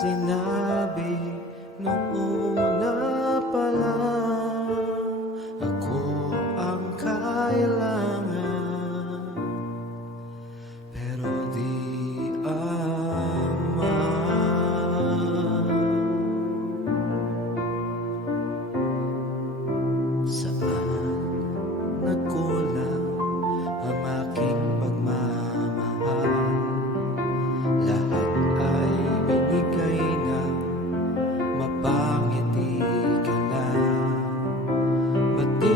Sinabi noong una pa lang Ako ang kailangan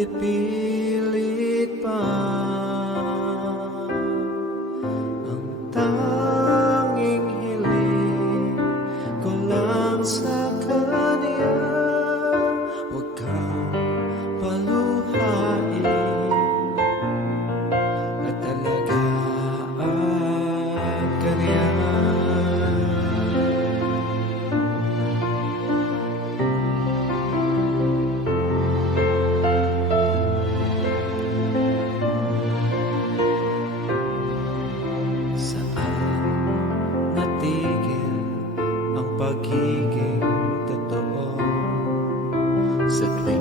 pipilit pa ang tanging hiling ko lang sa'yo. ang pagiging totoo. Sa tuwing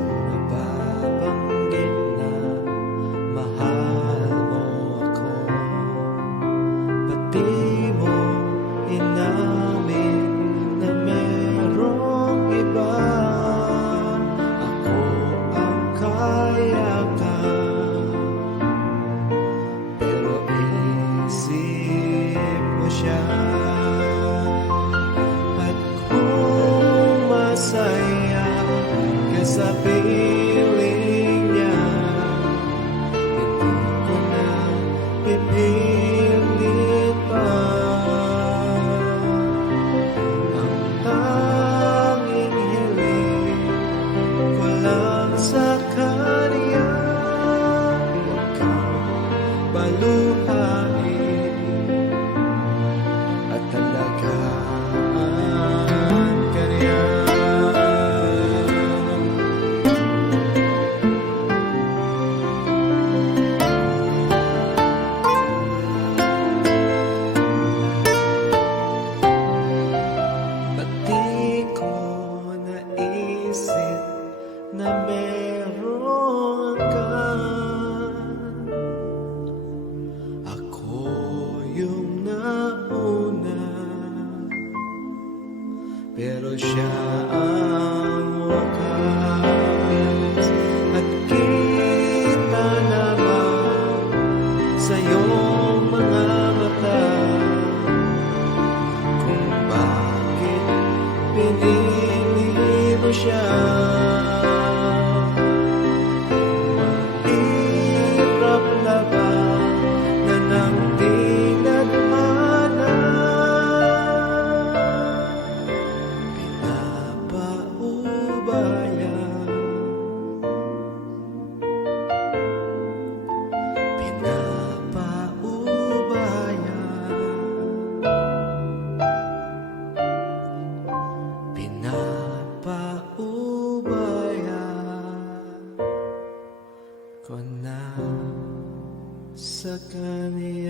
high. sakani